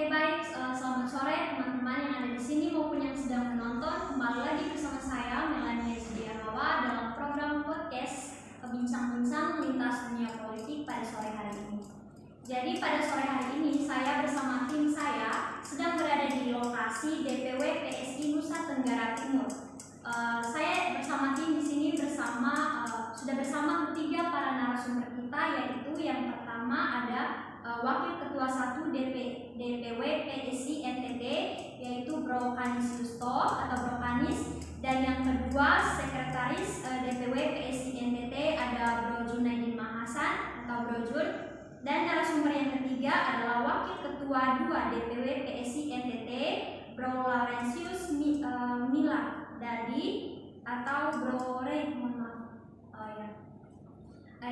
Oke baik, selamat sore teman-teman yang ada di sini maupun yang sedang menonton. Kembali lagi bersama saya Melania Zidiarawa dalam program podcast Bincang-bincang lintas dunia politik pada sore hari ini. Jadi pada sore hari ini saya bersama tim saya sedang berada di lokasi DPW PSI Nusa Tenggara Timur. Saya bersama tim di sini sudah bersama ketiga para narasumber kita, yaitu yang pertama ada Wakil Ketua 1 DPW PSI NTT, yaitu Bro Kanis Yusto atau Bro Kanis, dan yang kedua Sekretaris DPW PSI NTT ada Bro Junaidin Mahasan atau Bro Jun, dan narasumber yang ketiga adalah Wakil Ketua 2 DPW PSI NTT Bro Laurentius Mila Dadi atau Bro Ray, mohon maaf.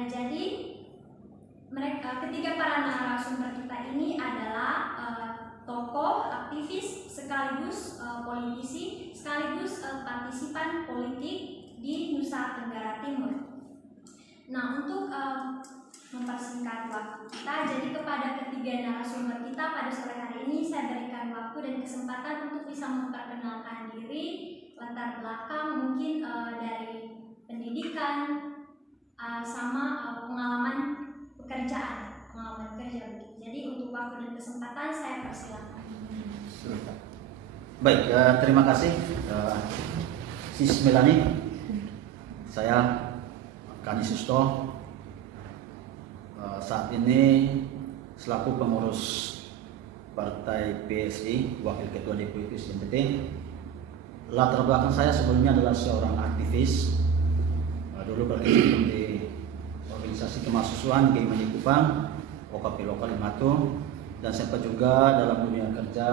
Jadi ketiga para narasumber kita ini adalah tokoh, aktivis, sekaligus politisi, sekaligus partisipan politik di Nusa Tenggara Timur. Nah, untuk mempersingkat waktu kita, jadi kepada ketiga narasumber kita pada sore hari ini saya berikan waktu dan kesempatan untuk bisa memperkenalkan diri, latar belakang mungkin dari pendidikan sama pengalaman kerja begitu. Jadi untuk waktu dan kesempatan saya persilakan. Baik, terima kasih Sis Melani. Saya Kanis Yusto, saat ini selaku pengurus Partai PSI, Wakil Ketua DPW PSI NTT. Latar belakang saya sebelumnya adalah seorang aktivis, dulu berkecimpung di organisasi kemahasiswaan GMI Kupang, OKP lokal Imatu, dan sempat juga dalam dunia kerja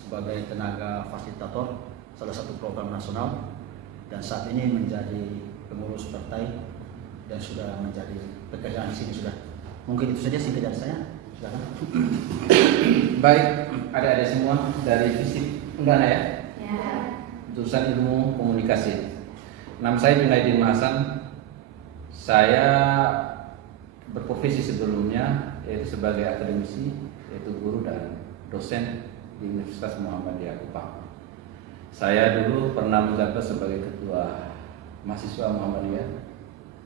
sebagai tenaga fasilitator salah satu program nasional, dan saat ini menjadi pengurus partai dan sudah menjadi pekerjaan di sini sudah. Mungkin itu saja singkat dari saya. Silakan. Baik, adik-adik semua dari FISIP Undana ya? Ya. Jurusan Ilmu Komunikasi. Nama saya Junaidin Mahasan. Saya berprofesi sebelumnya yaitu sebagai akademisi, yaitu guru dan dosen di Universitas Muhammadiyah Kupang. Saya dulu pernah menjabat sebagai ketua mahasiswa Muhammadiyah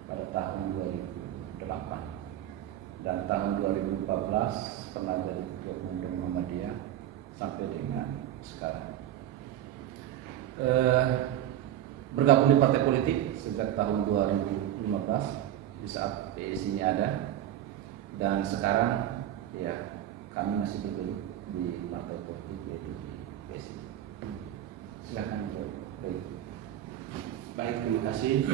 pada tahun 2008 dan tahun 2014 pernah jadi ketua umum Muhammadiyah sampai dengan sekarang. Bergabung di partai politik sejak tahun 2015 di saat PSI ini ada, dan sekarang ya kami masih bergelut di partai politik yaitu di PSI. Silakan Bro. Baik, terima kasih.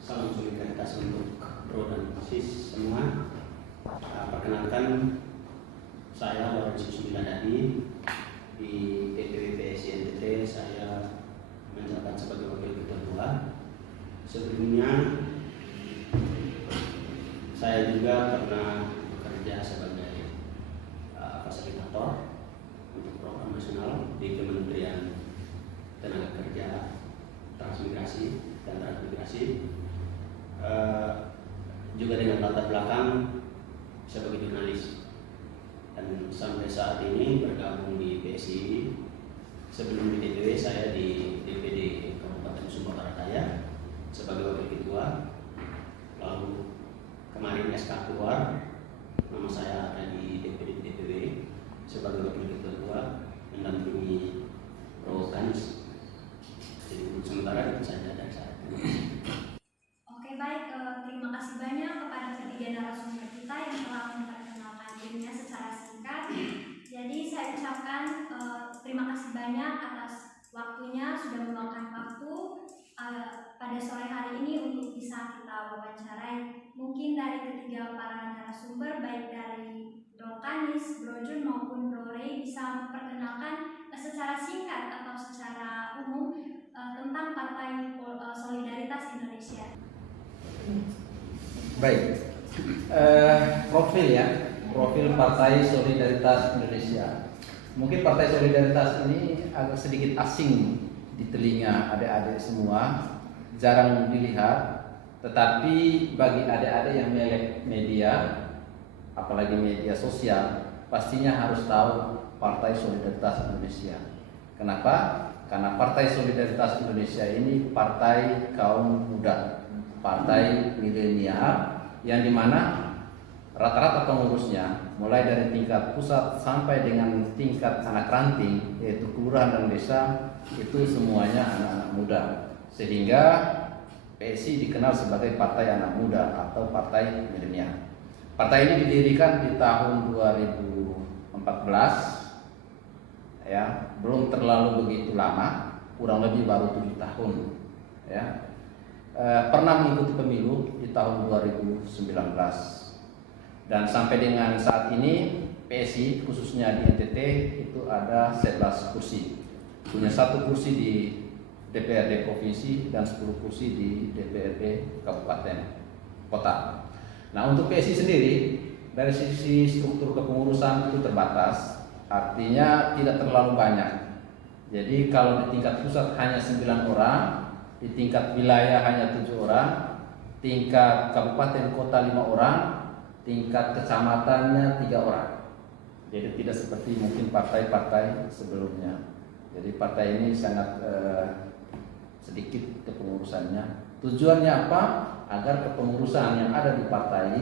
Salam solidaritas untuk Bro dan Sis semua. Perkenalkan, saya Laurentius Mila Dadi di DPW PSI NTT. Saya menjabat sebagai wakil ketua. Sebelumnya saya juga pernah bekerja sebagai fasilitator untuk program nasional di Kementerian Tenaga Kerja, Transmigrasi dan Transmigrasi, juga dengan latar belakang sebagai jurnalis, dan sampai saat ini bergabung di PSI. Sebelum di DPW saya di DPD Kabupaten Sumatera Utara sebagai wakil ketua, lalu kemarin SK keluar, nama saya ada di DPW sebagai wakil ketua mendampingi Bro Kanis. Jadi untuk sementara itu saja dari saya. Oke baik, terima kasih banyak kepada ketiga narasumber kita yang telah memperkenalkan dirinya secara singkat. Jadi saya ucapkan terima kasih banyak atas waktunya, sudah meluangkan waktu pada sore hari ini untuk bisa kita wawancarai. Mungkin dari ketiga para narasumber, baik dari Bro Kanis, Bro Jun maupun Bro Ray, bisa memperkenalkan secara singkat atau secara umum tentang Partai Solidaritas Indonesia. Baik, profil Partai Solidaritas Indonesia. Mungkin Partai Solidaritas ini agak sedikit asing di telinga adik-adik semua, jarang dilihat. Tetapi bagi adik-adik yang melek media, apalagi media sosial, pastinya harus tahu Partai Solidaritas Indonesia. Kenapa? Karena Partai Solidaritas Indonesia ini partai kaum muda, partai milenial, yang dimana rata-rata pengurusnya mulai dari tingkat pusat sampai dengan tingkat anak ranting, yaitu kelurahan dan desa, itu semuanya anak-anak muda. Sehingga PSI dikenal sebagai partai anak muda atau partai milenial. Partai ini didirikan di tahun 2014, ya, belum terlalu begitu lama, kurang lebih baru 7 tahun, ya. Pernah mengikuti pemilu di tahun 2019, dan sampai dengan saat ini PSI khususnya di NTT itu ada 11 kursi, punya 1 kursi di DPRD provinsi dan 10 kursi di DPRD kabupaten kota. Nah, untuk PSI sendiri dari sisi struktur kepengurusan itu terbatas, artinya tidak terlalu banyak. Jadi kalau di tingkat pusat hanya 9 orang, di tingkat wilayah hanya 7 orang, tingkat kabupaten kota 5 orang, tingkat kecamatannya 3 orang. Jadi tidak seperti mungkin partai-partai sebelumnya. Jadi partai ini sangat sedikit kepengurusannya. Tujuannya apa? Agar kepengurusan yang ada di partai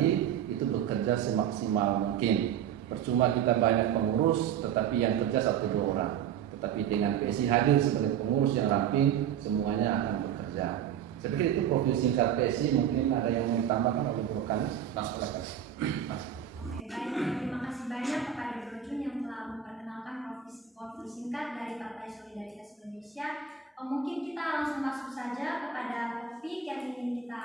itu bekerja semaksimal mungkin. Percuma kita banyak pengurus tetapi yang kerja 1-2 orang. Tetapi dengan PSI hadir sebagai pengurus yang ramping, semuanya akan bekerja. Saya pikir itu profil singkat PSI. Mungkin ada yang mau ditambahkan oleh Bro Kanis. Oke, baik. Terima kasih banyak kepada Bro Jun yang telah memperkenalkan profil singkat dari Partai Solidaritas Indonesia. Mungkin kita langsung masuk saja kepada topik yang ingin kita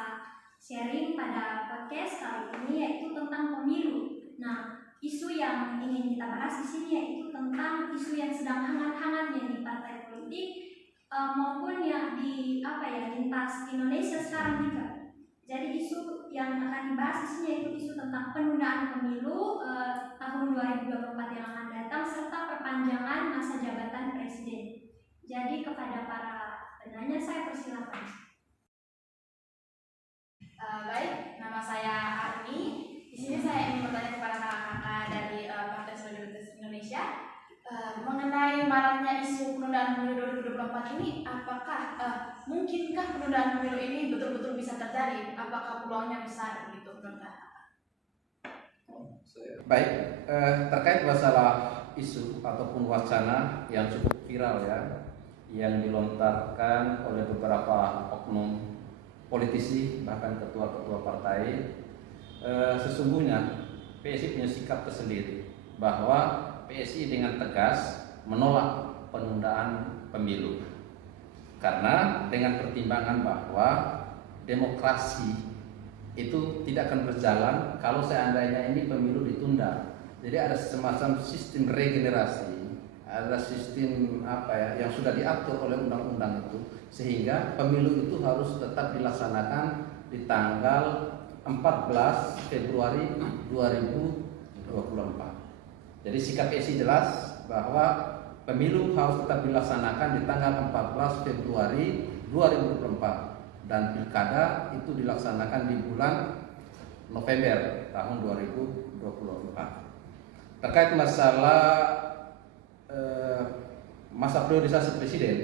sharing pada podcast kali ini, yaitu tentang pemilu. Nah, isu yang ingin kita bahas di sini yaitu tentang isu yang sedang hangat-hangatnya di partai politik maupun yang di lintas Indonesia sekarang juga. Jadi isu yang akan dibahas di sini yaitu isu tentang penundaan pemilu tahun 2024 yang akan datang serta perpanjangan masa jabatan presiden. Jadi kepada para penanya saya persilakan. Baik, nama saya Arni. Di sini saya ingin bertanya kepada kakak-kakak dari Partai Solidaritas Indonesia mengenai maraknya isu penundaan pemilu 2024 ini. Apakah mungkinkah penundaan pemilu ini betul-betul bisa terjadi? Apakah peluangnya besar begitu menurut kakak? Baik, terkait masalah isu ataupun wacana yang cukup viral ya, yang dilontarkan oleh beberapa oknum politisi bahkan ketua-ketua partai, sesungguhnya PSI punya sikap tersendiri bahwa PSI dengan tegas menolak penundaan pemilu karena dengan pertimbangan bahwa demokrasi itu tidak akan berjalan kalau seandainya ini pemilu ditunda. Jadi ada semacam sistem regenerasi, ada sistem yang sudah diatur oleh undang-undang itu, sehingga pemilu itu harus tetap dilaksanakan di tanggal 14 Februari 2024. Jadi sikap PSI jelas bahwa pemilu harus tetap dilaksanakan di tanggal 14 Februari 2024 dan pilkada itu dilaksanakan di bulan November tahun 2024. Terkait masalah masa priorisasi presiden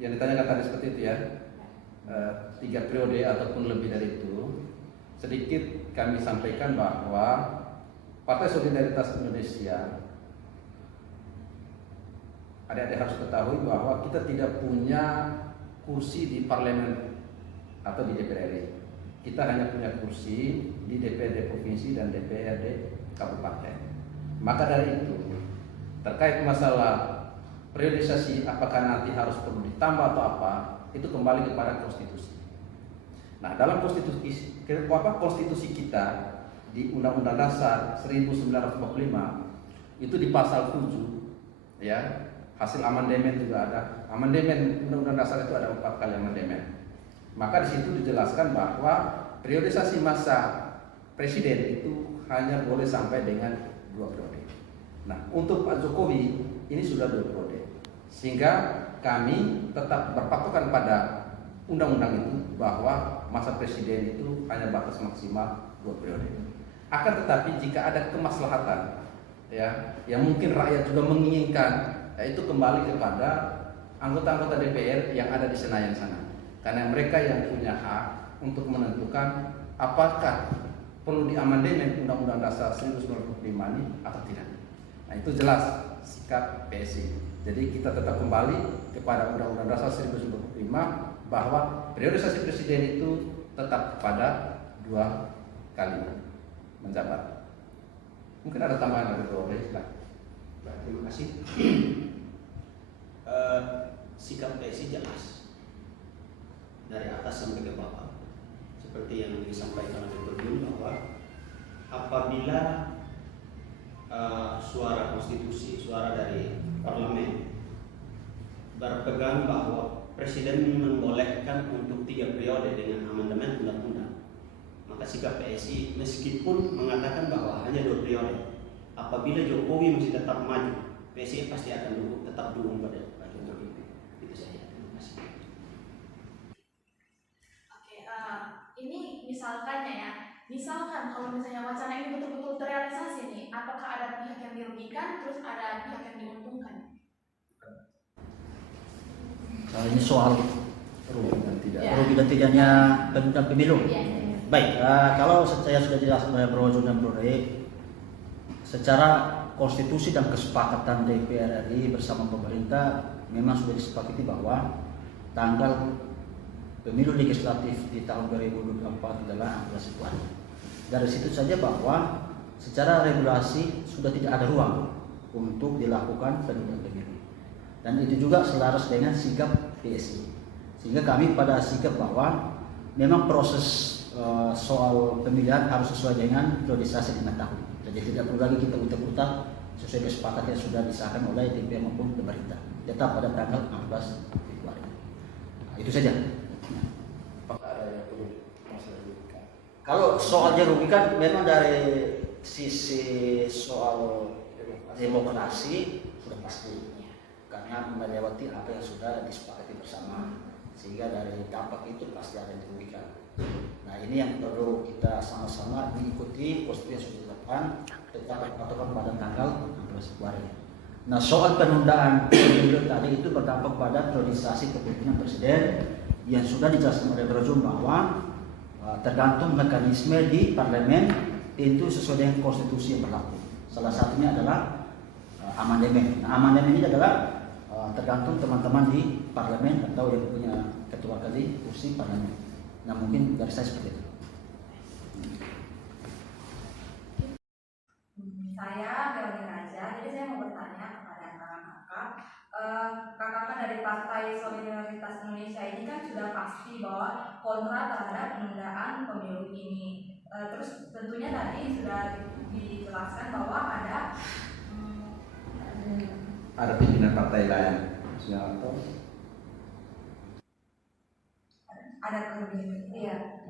yang ditanyakan tadi seperti itu ya, 3 periode ataupun lebih dari itu, sedikit kami sampaikan bahwa Partai Solidaritas Indonesia, adik-adik harus ketahui bahwa kita tidak punya kursi di parlemen atau di DPR RI. Kita hanya punya kursi di DPRD provinsi dan DPRD kabupaten. Maka dari itu, terkait masalah priorisasi apakah nanti harus perlu ditambah atau apa, itu kembali kepada konstitusi. Nah, dalam konstitusi kita di Undang-Undang Dasar 1945 itu di pasal 7 ya, hasil amandemen juga ada. Amandemen Undang-Undang Dasar itu ada 4 kali amandemen. Maka di situ dijelaskan bahwa priorisasi masa presiden itu hanya boleh sampai dengan 2 periode. Nah, untuk Pak Jokowi ini sudah 2 periode. Sehingga kami tetap berpatokan pada undang-undang itu bahwa masa presiden itu hanya batas maksimal 2 periode. Akan tetapi jika ada kemaslahatan ya yang mungkin rakyat juga menginginkan, yaitu kembali kepada anggota-anggota DPR yang ada di Senayan sana, karena mereka yang punya hak untuk menentukan apakah perlu diamandemen Undang-Undang Dasar 1945 ini atau tidak. Nah, itu jelas sikap PSI. Jadi kita tetap kembali kepada Undang-Undang Dasar 1945 bahwa periodisasi presiden itu tetap pada 2 kali menjabat. Mungkin ada tambahan dari Ketua Baik. Baik, terima kasih. Sikap PSI jelas dari atas sampai ke bawah, seperti yang disampaikan oleh Beliau bahwa apabila suara konstitusi, suara dari parlemen berpegang bahwa presiden membolehkan untuk 3 periode dengan amandemen undang-undang, maka sikap PSI meskipun mengatakan bahwa hanya 2 periode, apabila Jokowi masih tetap maju, PSI pasti akan tetap dukung pada Pak Jokowi. Itu saja. Terima kasih. Oke, ini misalkannya ya, misalkan kalau misalnya wacana ini betul-betul terrealisasi nih, apakah ada pihak yang dirugikan, terus ada pihak yang diuntungkan? Ini soal Rugi dan tidak. Ya. rugi dan tidaknya penundaan pemilu. Iya. Baik, kalau saya sudah jelaskan oleh Bro Jun dan Bro Rey, secara konstitusi dan kesepakatan DPR RI bersama pemerintah memang sudah disepakati bahwa tanggal pemilu legislatif di tahun 2024 adalah 16 Februari. Dari situ saja bahwa secara regulasi sudah tidak ada ruang untuk dilakukan penundaan pemilu. Dan itu juga selaras dengan sikap PSI. Sehingga kami pada sikap bahwa memang proses soal pemilihan harus sesuai dengan periodisasi 5 tahun. Jadi tidak perlu lagi kita utak-utak sesuai kesepakatan yang sudah disahkan oleh DPR maupun pemerintah. Tetap pada tanggal 16 Februari. Nah, itu saja. Apakah ada yang perlu dirugikan? Kalau soal dirugikan memang dari sisi soal demokrasi sudah pasti, karena melewati apa yang sudah disepakati bersama, sehingga dari dampak itu pasti ada yang dirugikan. Nah, ini yang perlu kita sama-sama mengikuti konstitusi yang sudah ditetapkan, tetap berpatokan pada tanggal 16 Februari. Nah, soal penundaan pemilu tadi itu berdampak pada periodisasi kepemimpinan presiden yang sudah dijelaskan oleh Bro Jun bahwa tergantung mekanisme di parlemen itu sesuai dengan konstitusi yang berlaku. Salah satunya adalah amandemen. Nah, amandemen ini adalah tergantung teman-teman di parlemen atau yang punya ketua kali kursi parlemen. Nah, mungkin dari saya seperti itu. Saya Veronica Raja, jadi saya mau bertanya kepada kakak-kakak. Kakak-kakak dari Partai Solidaritas Indonesia ini kan sudah pasti bahwa kontra terhadap penundaan pemilu ini. Terus tentunya tadi sudah dijelaskan bahwa Ada pimpinan partai lain, atau ada kerugian, iya.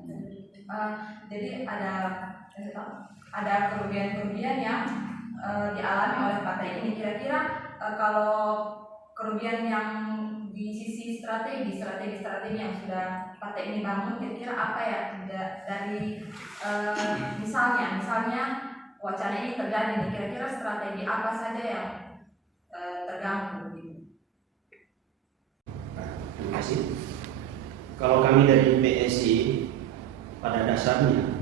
Jadi ada kerugian-kerugian yang dialami oleh partai ini. Kira-kira kalau kerugian yang di sisi strategi yang sudah partai ini bangun, kira-kira apa ya dari misalnya wacana ini terjadi, kira-kira strategi apa saja yang terganggu gitu. Terima kasih. Kalau kami dari PSI pada dasarnya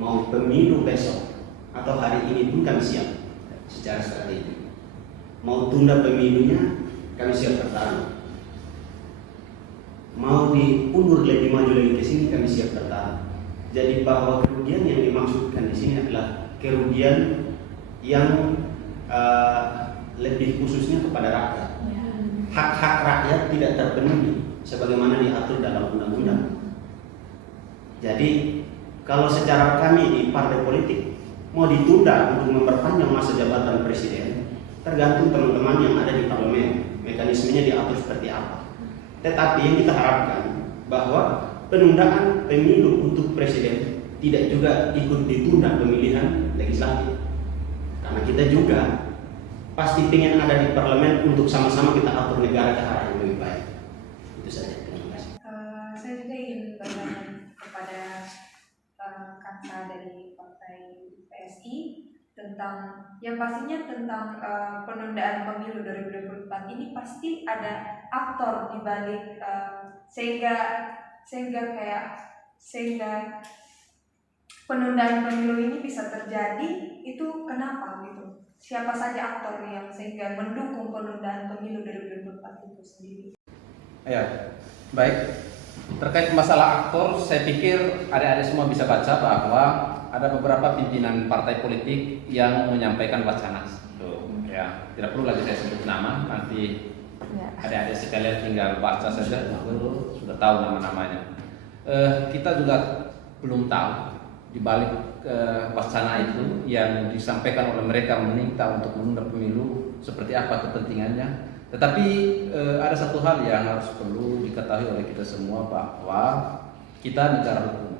mau pemilu besok atau hari ini pun kami siap secara strategi. Mau tunda pemilunya kami siap bertahan. Mau diundur lebih maju lagi ke sini kami siap bertahan. Jadi bahwa kerugian yang dimaksudkan di sini adalah kerugian yang lebih khususnya kepada rakyat. Hak-hak rakyat tidak terpenuhi sebagaimana diatur dalam undang-undang. Jadi kalau secara kami di partai politik mau ditunda untuk memperpanjang masa jabatan presiden, tergantung teman-teman yang ada di parlemen, mekanismenya diatur seperti apa. Tetapi yang kita harapkan bahwa penundaan pemilu untuk presiden tidak juga ikut ditunda pemilihan legislatif, karena kita juga pasti ingin ada di parlemen untuk sama-sama kita atur negara ke arah yang lebih baik. Itu saja. Terima kasih. Saya juga ingin bertanya kepada kakak dari Partai PSI tentang yang pastinya tentang penundaan pemilu 2024 ini pasti ada aktor di balik sehingga penundaan pemilu ini bisa terjadi. Itu kenapa gitu? Siapa saja aktor yang sehingga mendukung penundaan pemilu 2024 itu sendiri? Ya, baik. Terkait masalah aktor, saya pikir adik-adik semua bisa baca bahwa ada beberapa pimpinan partai politik yang menyampaikan wacana. Ya, tidak perlu lagi saya sebut nama, nanti adik-adik sekalian tinggal baca saja, sudah tahu nama-namanya. Kita juga belum tahu di balik wacana itu yang disampaikan oleh mereka meminta untuk menunda pemilu seperti apa kepentingannya. Tetapi ada satu hal yang harus perlu diketahui oleh kita semua bahwa kita negara hukum,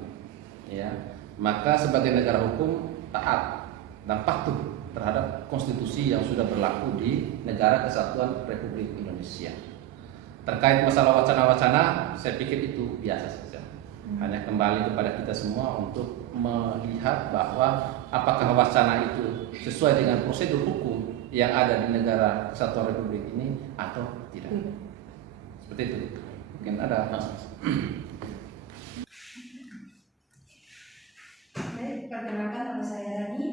ya. Maka sebagai negara hukum taat dan patuh terhadap konstitusi yang sudah berlaku di Negara Kesatuan Republik Indonesia. Terkait masalah wacana-wacana, saya pikir itu biasa saja. Hanya kembali kepada kita semua untuk melihat bahwa apakah wacana itu sesuai dengan prosedur hukum yang ada di Negara Kesatuan Republik ini atau tidak. Seperti itu. Mungkin ada Baik, perkenalkan nama saya Rani.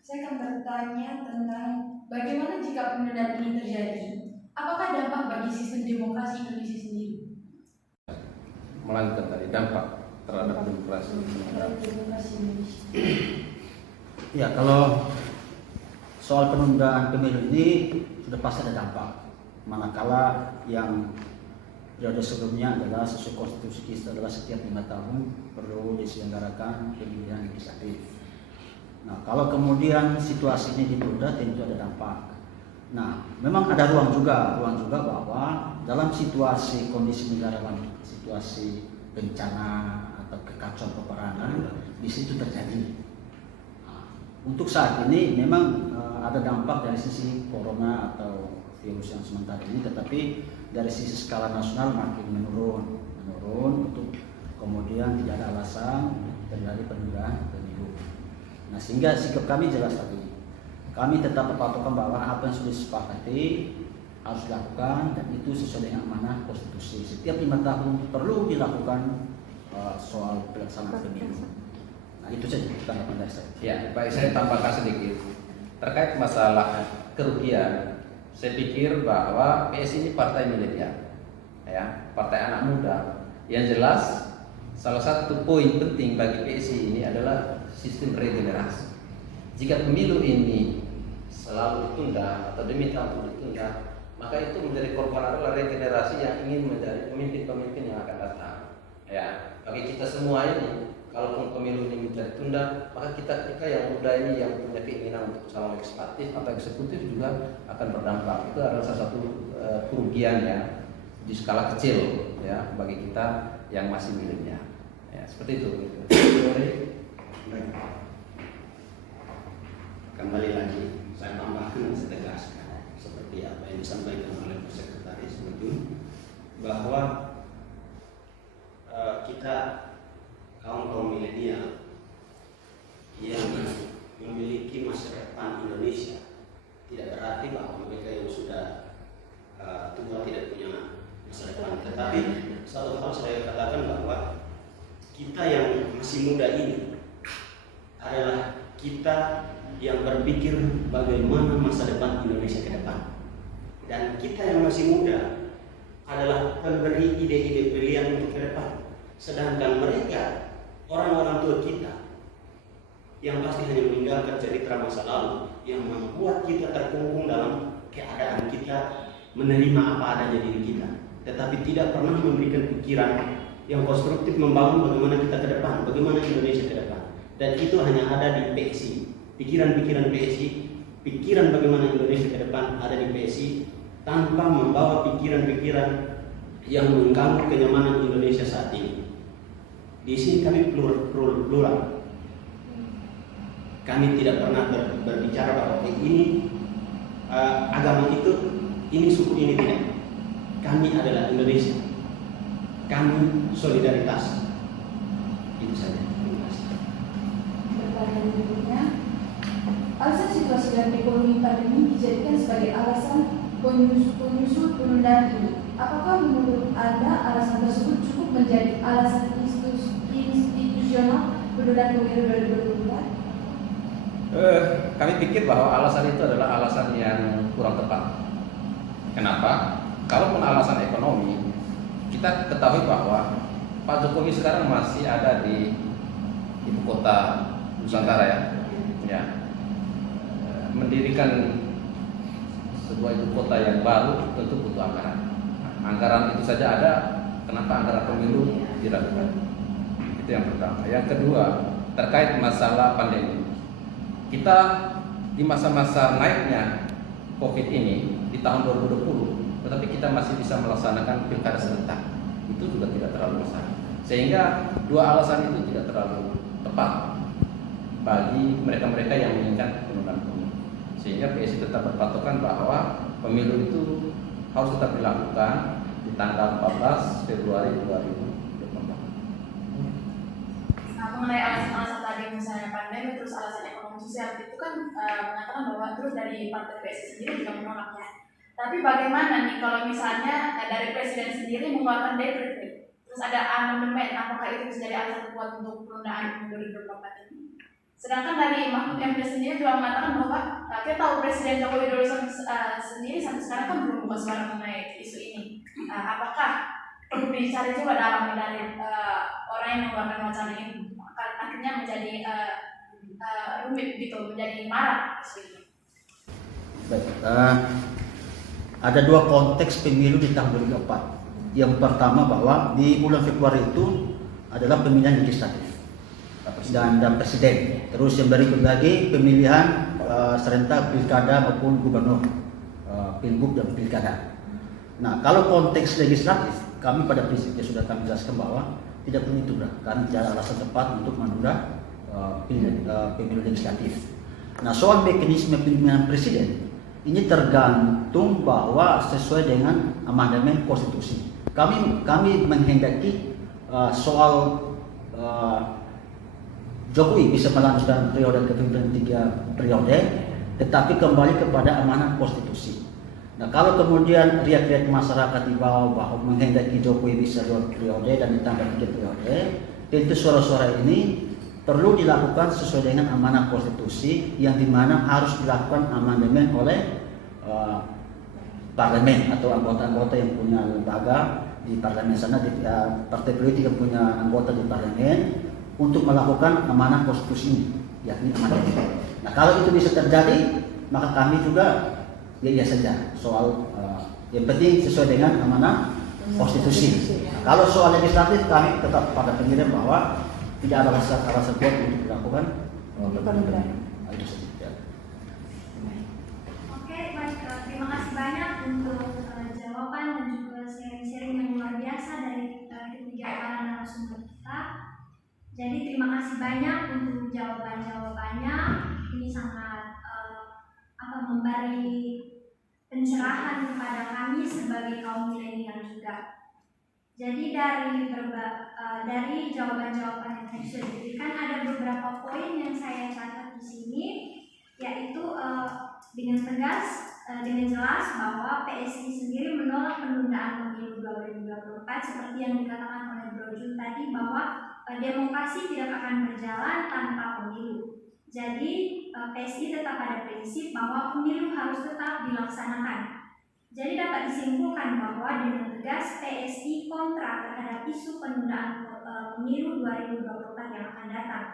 Saya akan bertanya tentang bagaimana jika penundaan ini terjadi? Apakah dampak bagi sistem demokrasi Indonesia sendiri? melanjutkan tadi dampak terhadap demokrasi. Ya, kalau soal penundaan pemilu ini sudah pasti ada dampak. Manakala yang periode sebelumnya adalah sesuai konstitusi kita adalah setiap 5 tahun perlu diselenggarakan pemilihan legislatif. Nah, kalau kemudian situasi ini ditunda tentu ada dampak. Nah, memang ada ruang juga bahwa dalam situasi kondisi negara, situasi bencana atau kekacauan peperangan di situ terjadi. Nah, untuk saat ini memang ada dampak dari sisi corona atau virus yang sementara ini, tetapi dari sisi skala nasional makin menurun untuk kemudian tidak ada alasan terjadi penundaan pemilu. Nah, sehingga sikap kami jelas tadi. Kami tetap berpatokan bahwa apa yang sudah disepakati harus dilakukan dan itu sesuai dengan amanah konstitusi. Setiap 5 tahun perlu dilakukan soal pelaksanaan pemilu. Nah, itu saja tanggapan dari saya. Ya, baik, saya tambahkan sedikit terkait masalah kerugian. Saya pikir bahwa PSI ini partai milenial, ya, partai anak muda. Yang jelas, salah satu poin penting bagi PSI ini adalah sistem regenerasi. Jika pemilu ini selalu ditunda atau diminta untuk ditunda, maka itu menjadi korban adalah regenerasi yang ingin menjadi pemimpin-pemimpin yang akan datang. Ya, bagi kita semua ini, kalaupun pemilu ini minta ditunda, maka kita yang muda ini yang punya keinginan untuk calon legislatif atau eksekutif juga akan berdampak. Itu adalah salah satu kerugian ya di skala kecil ya bagi kita yang masih milenial. Ya, seperti itu. Kembali lagi, saya tambahkan, saya tegaskan seperti apa yang disampaikan oleh Pak Sekretaris itu, bahwa kita kaum milenial yang memiliki masa depan Indonesia tidak berarti bahwa mereka yang sudah tua tidak punya masa depan. Tetapi satu hal saya katakan bahwa kita yang masih muda ini adalah kita yang berpikir bagaimana masa depan Indonesia ke depan. Dan kita yang masih muda adalah pemberi ide-ide pilihan untuk ke depan. Sedangkan mereka, orang-orang tua kita yang pasti hanya meninggalkan cerita masa lalu yang membuat kita terkungkung dalam keadaan kita menerima apa adanya diri kita, tetapi tidak pernah memberikan pikiran yang konstruktif membangun bagaimana kita ke depan, bagaimana Indonesia ke depan. Dan itu hanya ada di PSI. Pikiran-pikiran PSI, pikiran bagaimana Indonesia ke depan ada di PSI tanpa membawa pikiran-pikiran yang mengganggu kenyamanan Indonesia saat ini. Di sini kami plural. Kami tidak pernah berbicara bahwa ini agama itu, ini suku ini tidak. Kami adalah Indonesia. Kami solidaritas. Itu saja. Terima kasih. Pertanyaan berikutnya, alasan situasi dan ekonomi pandemi dijadikan sebagai alasan penyusul penundaan ini. Apakah menurut Anda alasan tersebut cukup menjadi alasan institusional penundaan pemilu 2024? Kami pikir bahwa alasan itu adalah alasan yang kurang tepat. Kenapa? Kalaupun alasan ekonomi, kita ketahui bahwa Pak Jokowi sekarang masih ada di ibu kota Nusantara ya. Mendirikan sebuah ibu kota yang baru tentu butuh anggaran. Anggaran itu saja ada, kenapa anggaran pemilu diragukan? Itu yang pertama. Yang kedua, terkait masalah pandemi. Kita di masa-masa naiknya COVID ini di tahun 2020, tetapi kita masih bisa melaksanakan pilkada serentak. Itu juga tidak terlalu masalah. Sehingga dua alasan itu tidak terlalu tepat bagi mereka-mereka yang menginginkan penundaan pemilu. Sehingga PSI tetap berpatokan bahwa pemilu itu harus tetap dilakukan di tanggal 14 Februari 2024. Nah, mengenai alasan-alasan tadi misalnya pandemi terus alasan ekonomi sosial itu kan mengatakan bahwa terus dari partai PSI sendiri juga menolaknya. Tapi bagaimana nih kalau misalnya dari presiden sendiri mengeluarkan dekret nih, terus ada amandemen, apakah itu bisa jadi alasan kuat untuk penundaan pemilu 2024 ini? Sedangkan dari Mahfud MD sendiri juga mengatakan bahwa kita tahu Presiden Joko Widodo sendiri sampai sekarang kan belum buka suara mengenai isu ini. Apakah perlu dicari juga dalam dari orang yang mengeluarkan wacana ini? Akhirnya menjadi rumit gitu, menjadi marak isu ini. Baik, ada dua konteks pemilu di tahun 2024. Yang pertama bahwa di bulan Februari itu adalah pemilihan legislatif dan presiden. Terus yang berikut lagi pemilihan serentak pilkada maupun gubernur, pilgub dan pilkada. Nah, kalau konteks legislatif, kami pada prinsipnya sudah kami jelaskan bahwa tidak perlu ditunda karena tidak ada alasan tepat untuk menunda pemilu legislatif. Nah, soal mekanisme pemilihan presiden ini tergantung bahwa sesuai dengan amandemen konstitusi. Kami menghendaki soal Jokowi bisa melanjutkan periode kepemimpinan 3 periode, tetapi kembali kepada amanah konstitusi. Nah, kalau kemudian riak-riak masyarakat di bawah bahwa menghendaki Jokowi bisa 2 periode dan ditambah 3 periode, tentu suara-suara ini perlu dilakukan sesuai dengan amanah konstitusi yang dimana harus dilakukan amandemen oleh parlemen atau anggota-anggota yang punya lembaga di parlemen sana, partai politik yang punya anggota di parlemen untuk melakukan amanah konstitusi ini, yakni amandemen. Nah, kalau itu bisa terjadi, maka kami juga ya saja soal yang penting sesuai dengan amanah konstitusi. Nah, kalau soal legislatif kami tetap pada pendirian bahwa tidak ada alasan kuat untuk dilakukan penundaan. Itu saja. Oke, baik. Terima kasih banyak untuk jawaban dan juga sharing-sharing yang luar biasa dari ketiga para narasumber kita. Jadi terima kasih banyak untuk jawaban-jawabannya. Ini sangat memberi pencerahan kepada kami sebagai kaum milenial juga. Jadi dari jawaban-jawaban yang tadi sudah diberikan ada beberapa poin yang saya catat di sini, yaitu dengan tegas, dengan jelas bahwa PSI sendiri menolak penundaan pemilu 2024 seperti yang dikatakan oleh Bro Jun tadi bahwa demokrasi tidak akan berjalan tanpa pemilu. Jadi PSI tetap pada prinsip bahwa pemilu harus tetap dilaksanakan. Jadi dapat disimpulkan bahwa dengan tegas PSI kontra terhadap isu penundaan pemilu 2024 yang akan datang.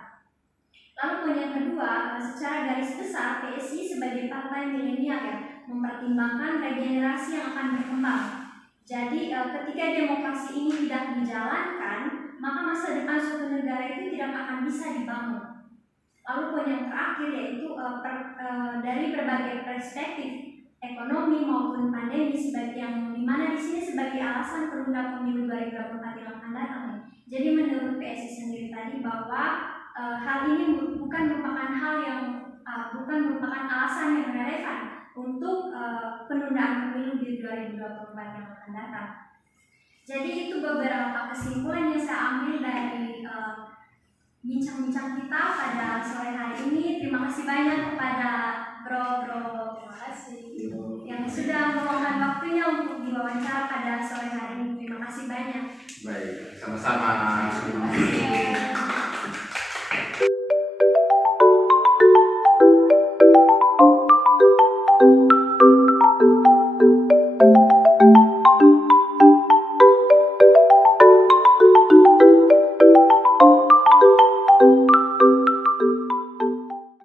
Lalu poin yang kedua, secara garis besar PSI sebagai partai milenial yang mempertimbangkan regenerasi yang akan berkembang. Jadi ketika demokrasi ini tidak dijalankan, maka masa depan suatu negara itu tidak akan bisa dibangun. Lalu poin yang terakhir yaitu dari berbagai perspektif ekonomi maupun pandemi sebagai yang dimana di sini sebagai alasan penundaan pemilu 2024 yang akan datang. Jadi menurut PSI sendiri tadi bahwa hal ini bukan merupakan alasan yang relevan untuk penundaan pemilu di 2024 yang akan datang. Jadi itu beberapa kesimpulan yang saya ambil dari bincang-bincang kita pada sore hari ini. Terima terima kasih banyak kepada bro-bro Terima kasih. yang sudah meluangkan waktunya untuk diwawancara pada sore hari ini. Terima kasih banyak. Baik, sama-sama. Terima kasih.